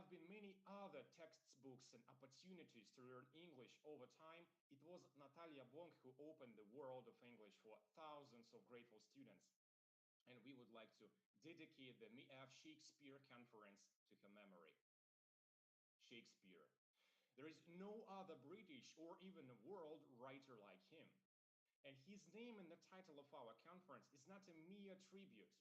have been many other textbooks and opportunities to learn English over time, it was Natalia Bonk who opened the world of English for thousands of grateful students. And we would like to dedicate the MF Shakespeare Conference to her memory. Shakespeare. There is no other British or even world writer like him. And his name in the title of our conference is not a mere tribute.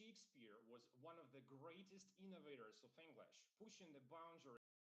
Shakespeare was one of the greatest innovators of English, pushing the boundaries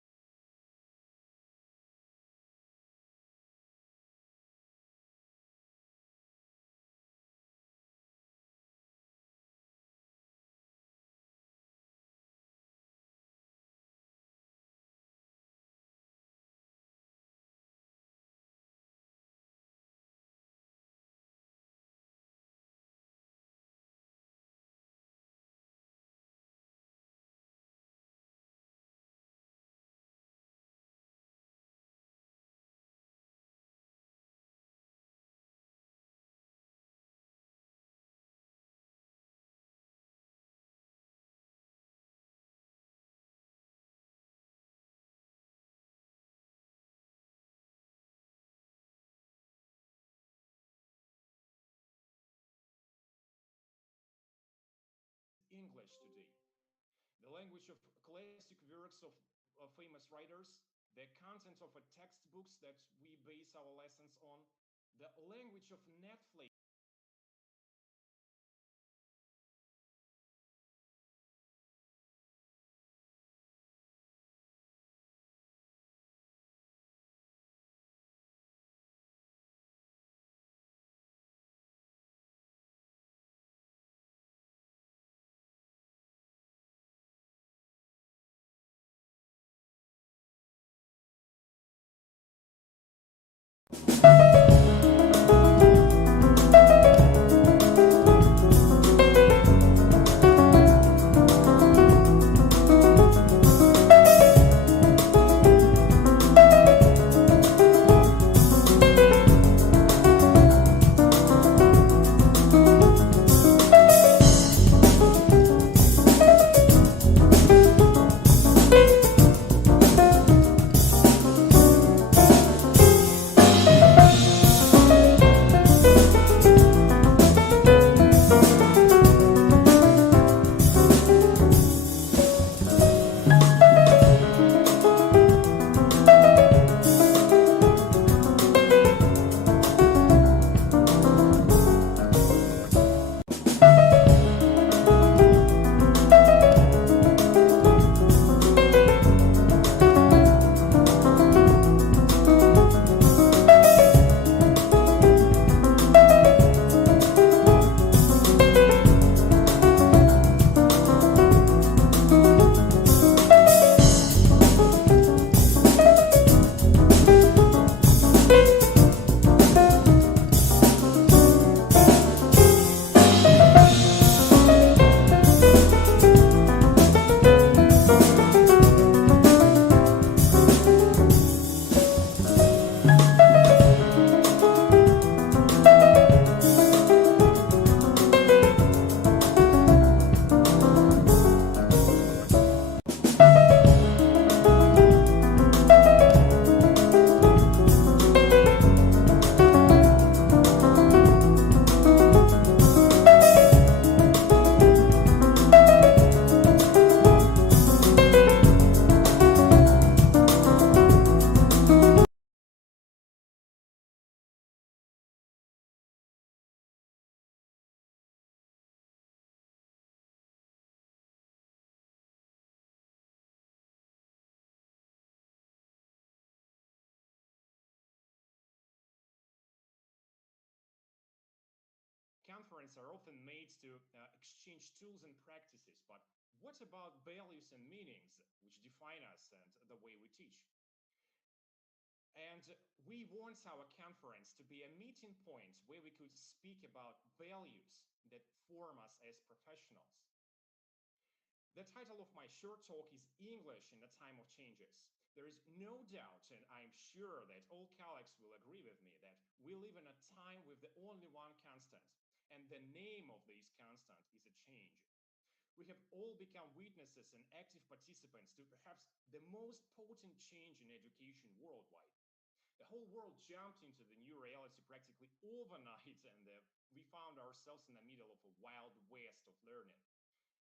English today. The language of classic works of famous writers, the content of textbooks that we base our lessons on, the language of Netflix. Conferences are often made to exchange tools and practices, but what about values and meanings which define us and the way we teach? And we want our conference to be a meeting point where we could speak about values that form us as professionals. The title of my short talk is English in a Time of Changes. There is no doubt, and I'm sure that all colleagues will agree with me, that we live in a time with the only one constant, and the name of this constant is a change. We have all become witnesses and active participants to perhaps the most potent change in education worldwide. The whole world jumped into the new reality practically overnight, and we found ourselves in the middle of a wild west of learning.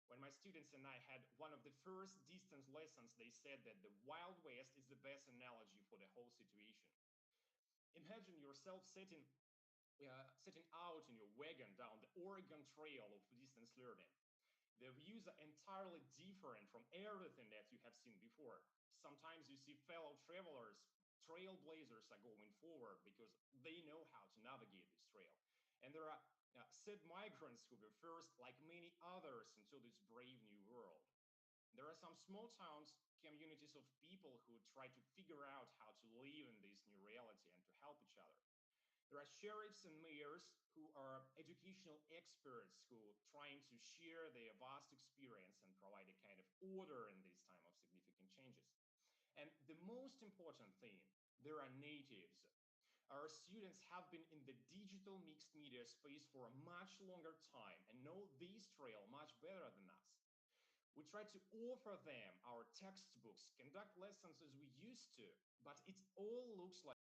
When my students and I had one of the first distance lessons, they said that the Wild West is the best analogy for the whole situation. Imagine yourself setting out in your wagon down the Oregon Trail of distance learning. The views are entirely different from everything that you have seen before. Sometimes you see fellow travelers, trailblazers are going forward because they know how to navigate this trail. And there are said migrants who were first, like many others, into this brave new world. There are some small towns, communities of people who try to figure out how to live in this new reality and to help each other. There are sheriffs and mayors who are educational experts who are trying to share their vast experience and provide a kind of order in this time of significant changes. And the most important thing, there are natives. Our students have been in the digital mixed media space for a much longer time and know this trail much better than us. We try to offer them our textbooks, conduct lessons as we used to, but it all looks like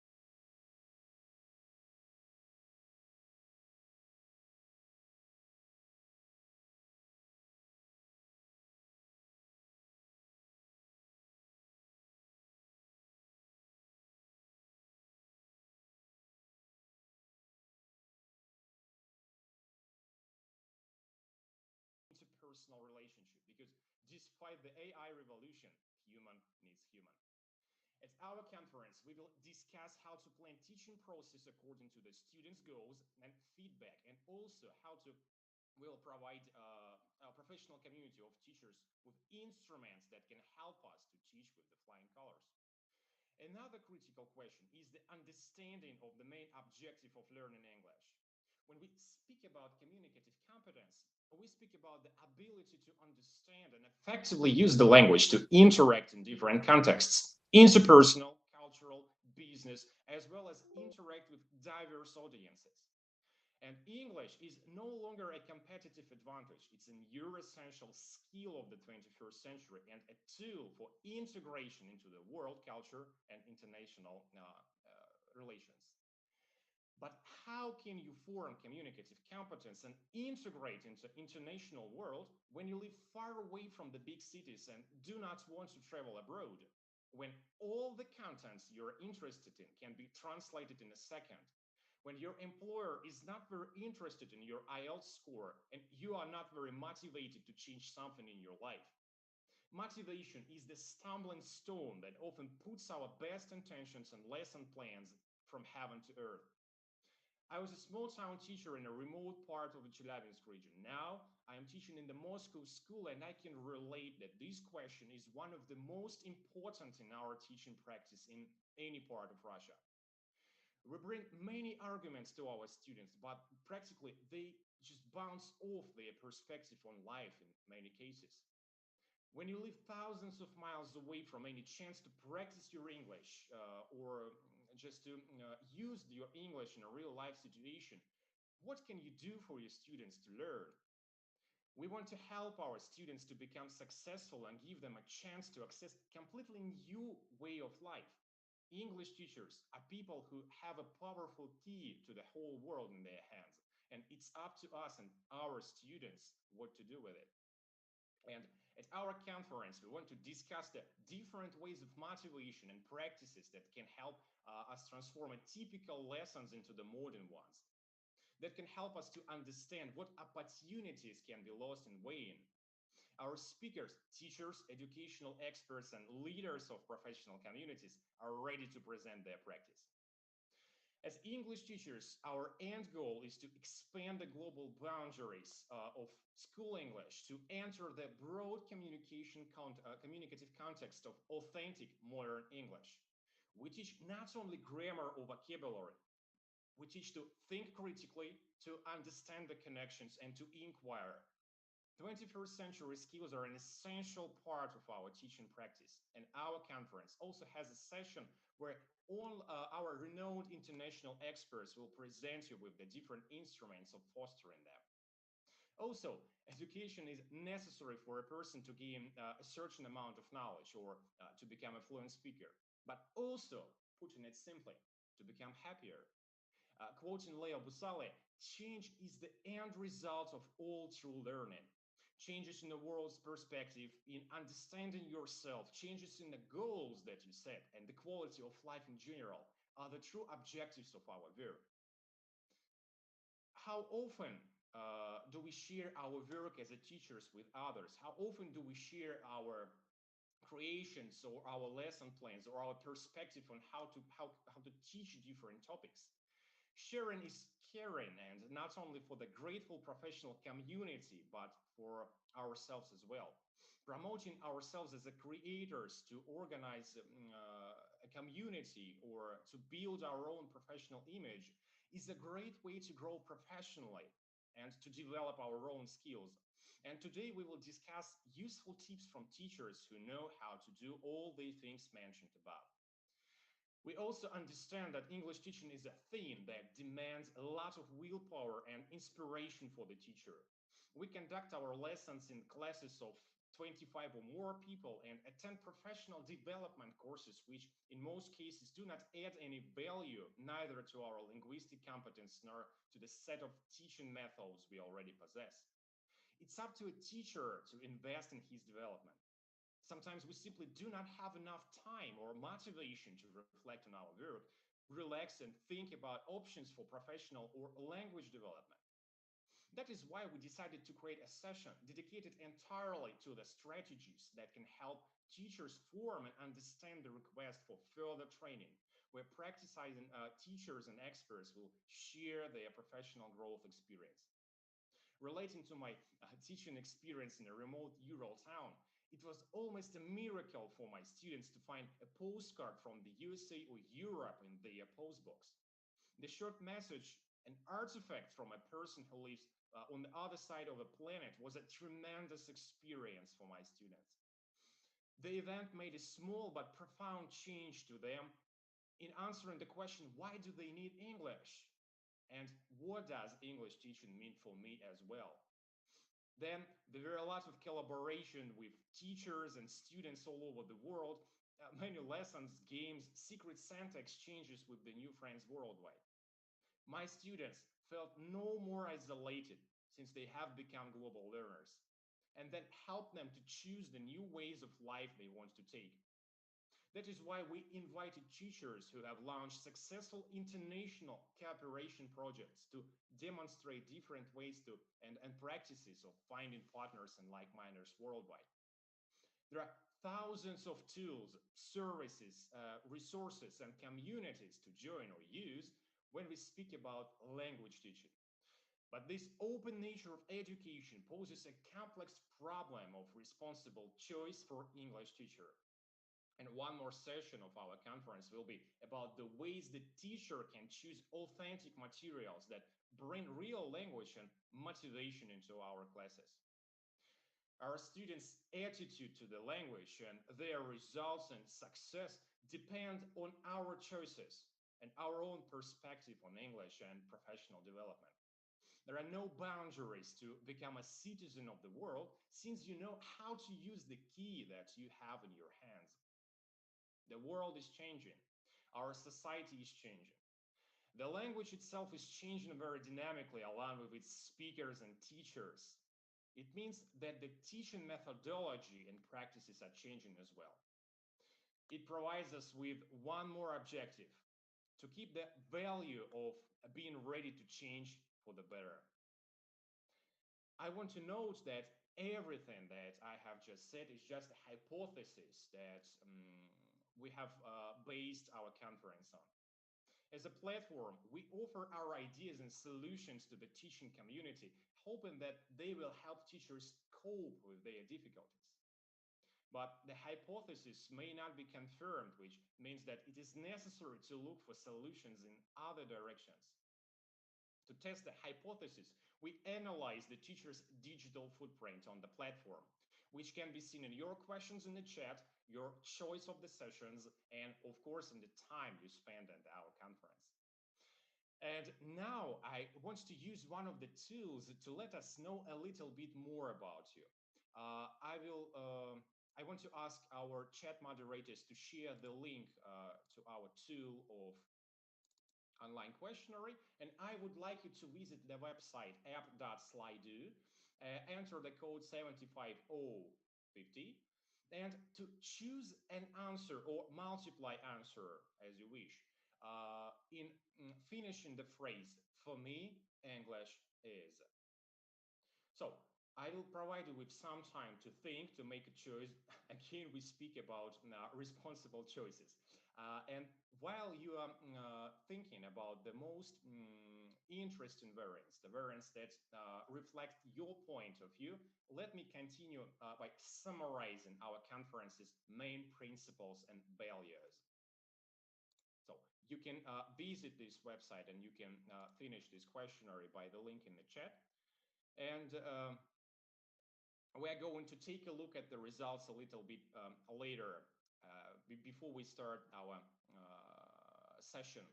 interpersonal relationship because despite the AI revolution, human needs human. At our conference, we will discuss how to plan teaching process according to the students' goals and feedback, and also how to will provide a professional community of teachers with instruments that can help us to teach with the flying colors. Another critical question is the understanding of the main objective of learning English. When we speak about communicative competence, we speak about the ability to understand and effectively use the language to interact in different contexts, interpersonal, cultural, business, as well as interact with diverse audiences. And English is no longer a competitive advantage. It's an essential skill of the 21st century and a tool for integration into the world culture and international relations. But how can you form communicative competence and integrate into international world when you live far away from the big cities and do not want to travel abroad? When all the contents you're interested in can be translated in a second, when your employer is not very interested in your IELTS score and you are not very motivated to change something in your life. Motivation is the stumbling stone that often puts our best intentions and lesson plans from heaven to earth. I was a small town teacher in a remote part of the Chelyabinsk region. Now I am teaching in the Moscow school, and I can relate that this question is one of the most important in our teaching practice in any part of Russia. We bring many arguments to our students, but practically they just bounce off their perspective on life in many cases. When you live thousands of miles away from any chance to practice your English or just to use your English in a real life situation, what can you do for your students to learn? We want to help our students to become successful and give them a chance to access a completely new way of life. English teachers are people who have a powerful key to the whole world in their hands, and it's up to us and our students what to do with it. And at our conference, we want to discuss the different ways of motivation and practices that can help us transform typical lessons into the modern ones, that can help us to understand what opportunities can be lost in weighing. Our speakers, teachers, educational experts, and leaders of professional communities are ready to present their practice. As English teachers, our end goal is to expand the global boundaries of school English to enter the broad communicative context of authentic modern English. We teach not only grammar or vocabulary, we teach to think critically, to understand the connections, and to inquire. 21st century skills are an essential part of our teaching practice, and our conference also has a session where all our renowned international experts will present you with the different instruments of fostering them. Also, education is necessary for a person to gain a certain amount of knowledge or to become a fluent speaker, but also, putting it simply, to become happier. Quoting Leo Busale, change is the end result of all true learning. Changes in the world's perspective, in understanding yourself, changes in the goals that you set, and the quality of life in general are the true objectives of our work. How often do we share our work as a teachers with others? How often do we share our creations or our lesson plans or our perspective on how to teach different topics? Sharing is caring, and not only for the grateful professional community, but for ourselves as well. Promoting ourselves as a creators to organize a community or to build our own professional image is a great way to grow professionally and to develop our own skills. And today we will discuss useful tips from teachers who know how to do all the things mentioned above. We also understand that English teaching is a theme that demands a lot of willpower and inspiration for the teacher. We conduct our lessons in classes of 25 or more people and attend professional development courses, which in most cases do not add any value neither to our linguistic competence nor to the set of teaching methods we already possess. It's up to a teacher to invest in his development. Sometimes we simply do not have enough time or motivation to reflect on our work, relax, and think about options for professional or language development. That is why we decided to create a session dedicated entirely to the strategies that can help teachers form and understand the request for further training, where practicing teachers and experts will share their professional growth experience. Relating to my teaching experience in a remote rural town, it was almost a miracle for my students to find a postcard from the USA or Europe in their postbox. The short message, an artifact from a person who lives on the other side of the planet, was a tremendous experience for my students. The event made a small but profound change to them in answering the question, why do they need English? And what does English teaching mean for me as well? Then there were a lot of collaboration with teachers and students all over the world, many lessons, games, secret Santa exchanges with the new friends worldwide. My students felt no more isolated since they have become global learners, and that helped them to choose the new ways of life they want to take. That is why we invited teachers who have launched successful international cooperation projects to demonstrate different ways to and practices of finding partners and like-minders worldwide. There are thousands of tools, services, resources, and communities to join or use when we speak about language teaching. But this open nature of education poses a complex problem of responsible choice for English teacher. And one more session of our conference will be about the ways the teacher can choose authentic materials that bring real language and motivation into our classes. Our students' attitude to the language and their results and success depend on our choices and our own perspective on English and professional development. There are no boundaries to become a citizen of the world since you know how to use the key that you have in your hands. The world is changing. Our society is changing. The language itself is changing very dynamically along with its speakers and teachers. It means that the teaching methodology and practices are changing as well. It provides us with one more objective, to keep the value of being ready to change for the better. I want to note that everything that I have just said is just a hypothesis that we have based our conference on. As a platform, we offer our ideas and solutions to the teaching community, hoping that they will help teachers cope with their difficulties. But the hypothesis may not be confirmed, which means that it is necessary to look for solutions in other directions. To test the hypothesis, we analyze the teacher's digital footprint on the platform, which can be seen in your questions in the chat, your choice of the sessions, and of course in the time you spend at our conference. And now I want to use one of the tools to let us know a little bit more about you. I want to ask our chat moderators to share the link to our tool of online questionnaire, and I would like you to visit the website app.slido, enter the code 75050, and to choose an answer or multiply answer as you wish in finishing the phrase, for me, English is. So I will provide you with some time to think, to make a choice. Again, we speak about responsible choices. And while you are thinking about the most interesting variants, the variants that reflect your point of view, let me continue by summarizing our conference's main principles and values. So you can visit this website and you can finish this questionnaire by the link in the chat. And we're going to take a look at the results a little bit later before we start our session,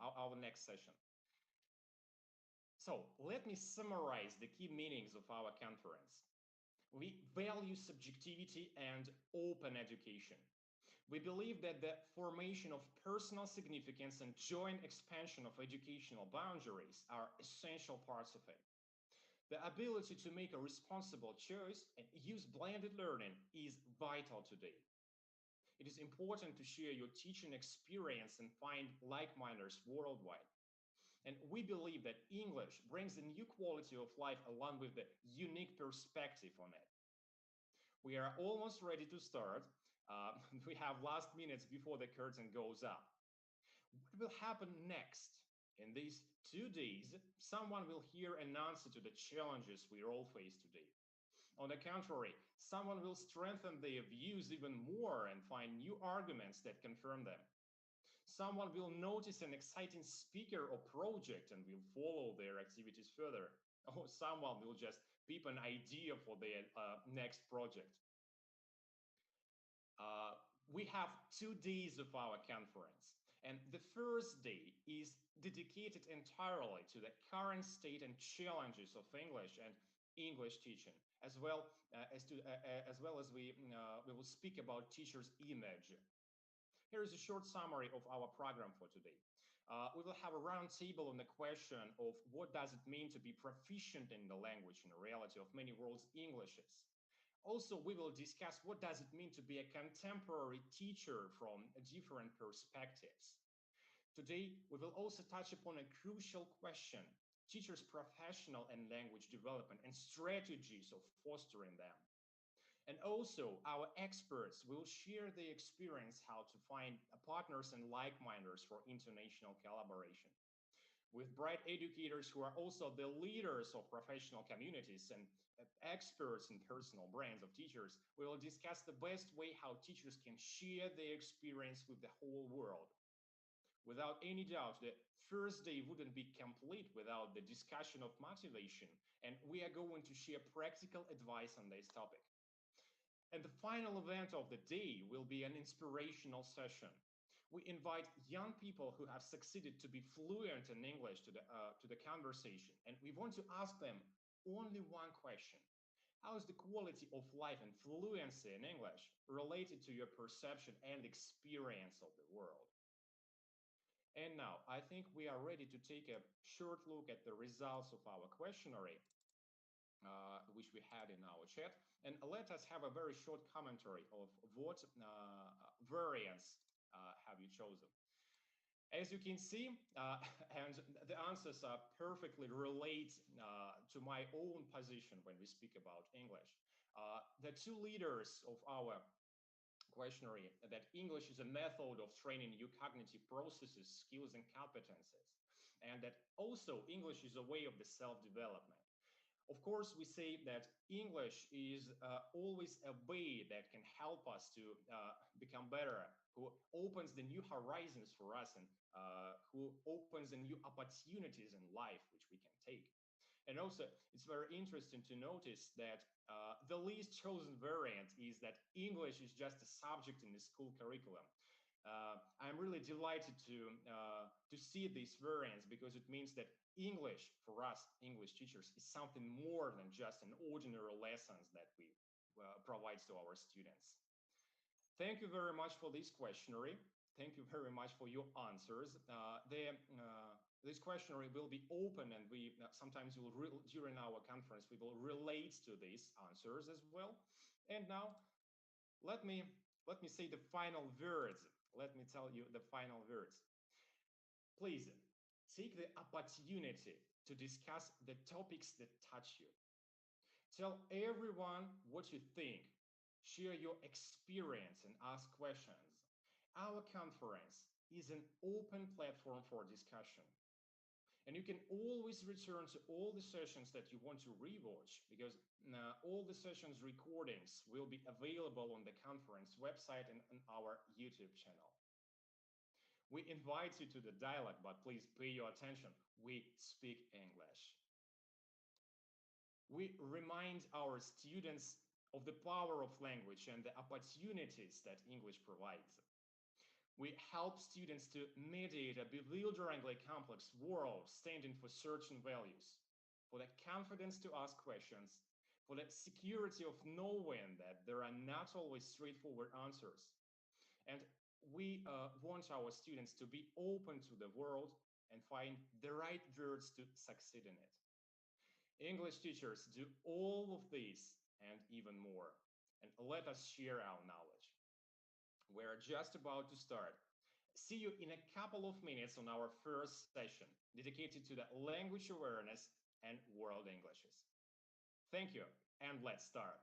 our next session. So let me summarize the key meanings of our conference. We value subjectivity and open education. We believe that the formation of personal significance and joint expansion of educational boundaries are essential parts of it. The ability to make a responsible choice and use blended learning is vital today. It is important to share your teaching experience and find like-minders worldwide. And we believe that English brings a new quality of life along with the unique perspective on it. We are almost ready to start. We have last minutes before the curtain goes up. What will happen next? In these 2 days, someone will hear an answer to the challenges we all face today. On the contrary, someone will strengthen their views even more and find new arguments that confirm them. Someone will notice an exciting speaker or project and will follow their activities further. Or someone will just peep an idea for their next project. We have 2 days of our conference. And the first day is dedicated entirely to the current state and challenges of English and English teaching, as well as we will speak about teachers' image. Here is a short summary of our program for today. We will have a roundtable on the question of what does it mean to be proficient in the language in the reality of many world's Englishes. Also, we will discuss what does it mean to be a contemporary teacher from different perspectives. Today, we will also touch upon a crucial question, teachers' professional and language development and strategies of fostering them. And also, our experts will share their experience how to find partners and like-minders for international collaboration. With bright educators who are also the leaders of professional communities and experts in personal brands of teachers, we will discuss the best way how teachers can share their experience with the whole world. Without any doubt, the first day wouldn't be complete without the discussion of motivation, and we are going to share practical advice on this topic. And the final event of the day will be an inspirational session. We invite young people who have succeeded to be fluent in English to the conversation, and we want to ask them only one question. How is the quality of life and fluency in English related to your perception and experience of the world? And now I think we are ready to take a short look at the results of our questionnaire, which we had in our chat. And let us have a very short commentary of what variants have you chosen. As you can see, and the answers are perfectly relate to my own position when we speak about English. The 2 leaders of our questionnaire that English is a method of training new cognitive processes, skills, and competences, and that also English is a way of the self-development. Of course, we say that English is always a way that can help us to become better, who opens the new horizons for us and who opens the new opportunities in life which we can take. And also, it's very interesting to notice that the least chosen variant is that English is just a subject in the school curriculum. I'm really delighted to see this variance because it means that English for us, English teachers, is something more than just an ordinary lessons that we provide to our students. Thank you very much for this questionnaire. Thank you very much for your answers. This questionnaire will be open, and we sometimes will during our conference we will relate to these answers as well. And now let me say the final words. Let me tell you the final words. Please take the opportunity to discuss the topics that touch you. Tell everyone what you think. Share your experience and ask questions. Our conference is an open platform for discussion. And you can always return to all the sessions that you want to rewatch because all the sessions recordings will be available on the conference website and on our YouTube channel. We invite you to the dialogue, but please pay your attention. We speak English. We remind our students of the power of language and the opportunities that English provides. We help students to mediate a bewilderingly complex world standing for certain values, for the confidence to ask questions, for the security of knowing that there are not always straightforward answers. And we want our students to be open to the world and find the right words to succeed in it. English teachers do all of this and even more. And let us share our knowledge. We're just about to start. See you in a couple of minutes on our first session dedicated to the language awareness and world Englishes. Thank you, and let's start.